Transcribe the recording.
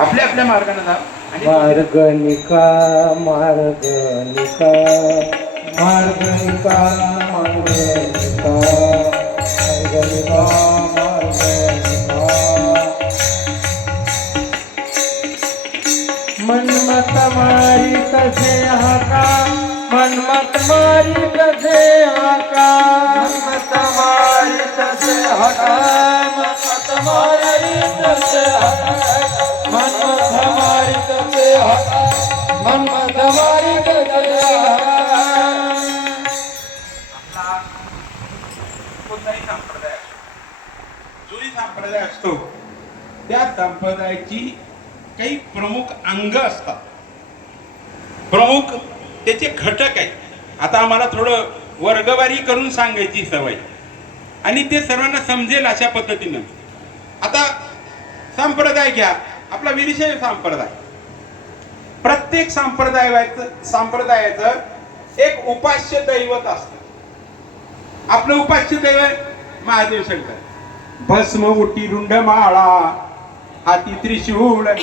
आपल्या आपल्या मार्गाने जा. आणि मार्गनिका मार्गनिका मार्गनिका मार्गनिका मार्गनिका मार्गनिका मनमत मारी तसे हाका मनमत मारी तसे हाका मनमत मारी तसे हाका मनमत मारी तसे हाका मनमत मारी तसे हाका मनमत मारी तसे हाका. कोणताही संप्रदाय जोही संप्रदाय असतो त्या संप्रदायाची काही प्रमुख अंग असतात, प्रमुख त्याचे घटक आहेत. आता आम्हाला थोडं वर्गवारी करून सांगायची सवय आणि ते सर्वांना समजेल अशा पद्धतीनं. आता संप्रदाय घ्या, आपला वीरशैव संप्रदाय. प्रत्येक संप्रदायाचं एक उपास्य दैवत असतं. आपलं उपास्य दैवत महादेव शंकर. भस्म उटी रुंड माळा हाती त्रिशूळ